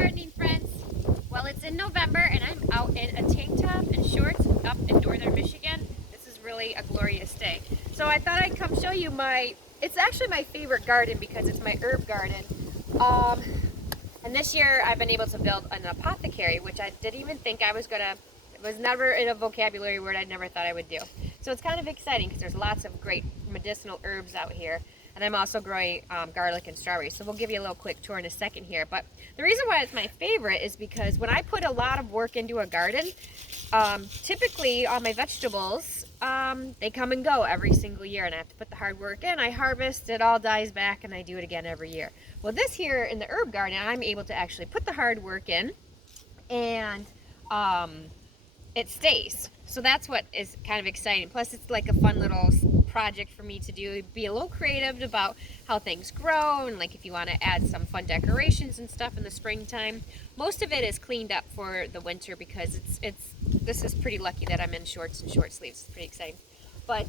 gardening friends. Well, it's in November and I'm out in a tank top and shorts up in northern Michigan. This is really a glorious day. So I thought I'd come show you it's actually my favorite garden because it's my herb garden. And this year I've been able to build an apothecary, which I didn't even think I was gonna, it was never in a vocabulary word I never thought I would do. So it's kind of exciting because there's lots of great medicinal herbs out here. And I'm also growing garlic and strawberries. So we'll give you a little quick tour in a second here. But the reason why it's my favorite is because when I put a lot of work into a garden, typically all my vegetables, they come and go every single year. And I have to put the hard work in. I harvest, it all dies back, and I do it again every year. Well, this here in the herb garden, I'm able to actually put the hard work in, and it stays. So that's what is kind of exciting. Plus, it's like a fun little project for me to do, be a little creative about how things grow, and like if you want to add some fun decorations and stuff in the springtime. Most of it is cleaned up for the winter because this is pretty lucky that I'm in shorts and short sleeves. It's pretty exciting. But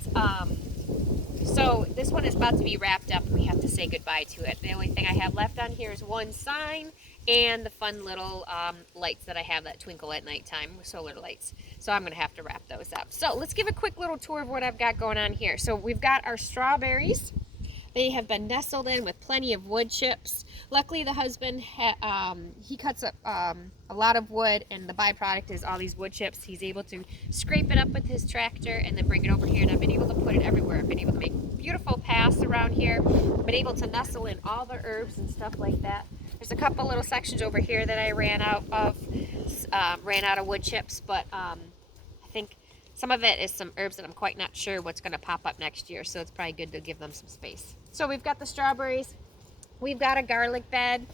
so this one is about to be wrapped up and we have to say goodbye to it. The only thing I have left on here is one sign and the fun little lights that I have that twinkle at nighttime with solar lights. So I'm going to have to wrap those up. So let's give a quick little tour of what I've got going on here. So we've got our strawberries. They have been nestled in with plenty of wood chips. Luckily, the husband, he cuts up a lot of wood, and the byproduct is all these wood chips. He's able to scrape it up with his tractor and then bring it over here, and I've been able to put it everywhere. I've been able to make beautiful paths around here. I've been able to nestle in all the herbs and stuff like that. There's a couple little sections over here that I ran out of wood chips, but I think some of it is some herbs that I'm quite not sure what's going to pop up next year, so it's probably good to give them some space. So we've got the strawberries, we've got a garlic bed,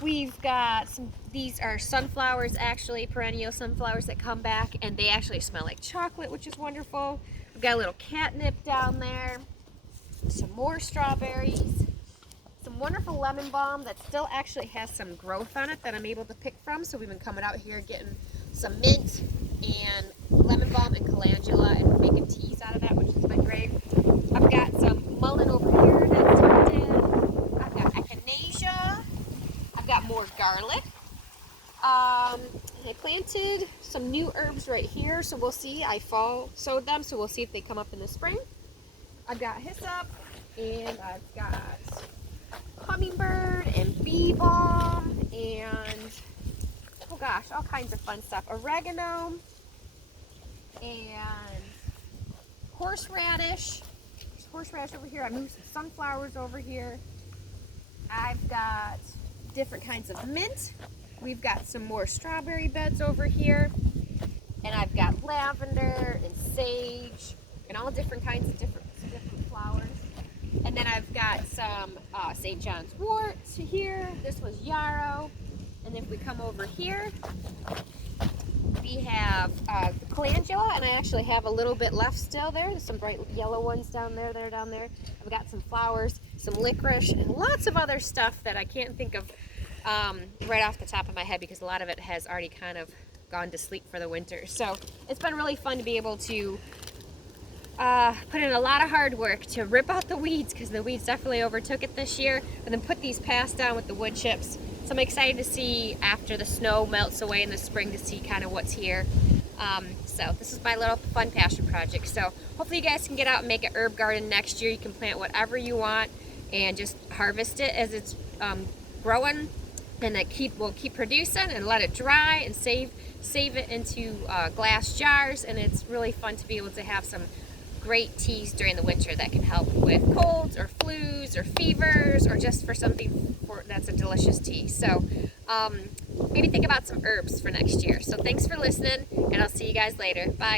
we've got these are sunflowers, actually perennial sunflowers that come back, and they actually smell like chocolate, which is wonderful. We've got a little catnip down there, some more strawberries, some wonderful lemon balm that still actually has some growth on it that I'm able to pick from. So we've been coming out here getting some mint and lemon balm and calendula and making teas out of that, which has been great. I've got some mullein over here that's tinted. I've got echinacea. I've got more garlic. I planted some new herbs right here, so we'll see. I fall sowed them, so we'll see if they come up in the spring. I've got hyssop, and I've got hummingbird and bee balm, and oh gosh, all kinds of fun stuff. Oregano and horseradish. There's horseradish over here. I moved some sunflowers over here. I've got different kinds of mint. We've got some more strawberry beds over here. And I've got lavender and sage and all different kinds of different flowers. And then I've got some St. John's wort here. This was yarrow. And if we come over here, we have the calendula, and I actually have a little bit left still there. There's some bright yellow ones down there, down there. I've got some flowers, some licorice, and lots of other stuff that I can't think of right off the top of my head because a lot of it has already kind of gone to sleep for the winter. So it's been really fun to be able to put in a lot of hard work to rip out the weeds, because the weeds definitely overtook it this year, and then put these paths down with the wood chips. So I'm excited to see after the snow melts away in the spring to see kind of what's here. So this is my little fun passion project. So hopefully you guys can get out and make an herb garden next year. You can plant whatever you want and just harvest it as it's growing, and we'll keep producing and let it dry and save it into glass jars. And it's really fun to be able to have some great teas during the winter that can help with colds or flus or fevers, or just for something that's a delicious tea. So maybe think about some herbs for next year. So thanks for listening, and I'll see you guys later. Bye.